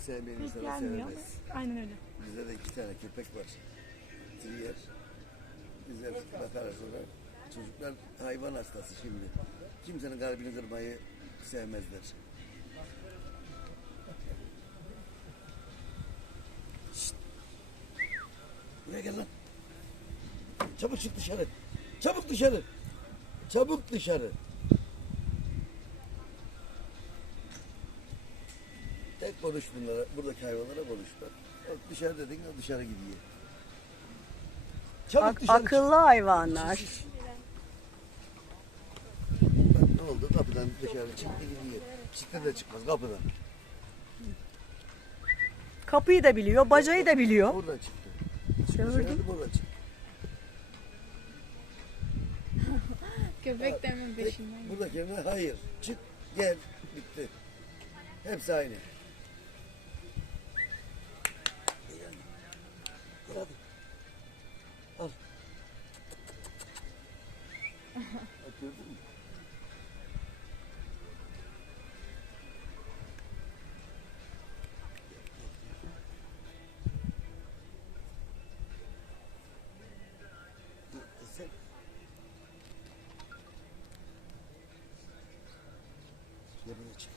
sevmeyen Pek gelmiyor aynen öyle. Bizde de iki tane köpek var. Triyer. Güzel bakarız ona. Çocuklar hayvan hastası şimdi. Kimsenin kalbini kırmayı sevmezler. Şşt! Buraya gel lan. Çabuk çık dışarı. Çabuk dışarı. Çabuk dışarı. Tek konuş bunlara, buradaki hayvanlara konuştular. O dışarı dedin o dışarı gidiyor. Çabuk Ak- dışarı çık. akıllı hayvanlar. Bak ne oldu? Kapıdan dışarı çıktı gidiyor. Çıktı da çıkmaz kapıdan. Kapıyı da biliyor, bacayı da biliyor. Oradan çıktı. Gördün. Dışarı buradan çıktı. Köpek de hemen peşinden. Buradaki hayır. Çık gel. Bitti. Hepsi aynı. gördün mü? Yerine çek.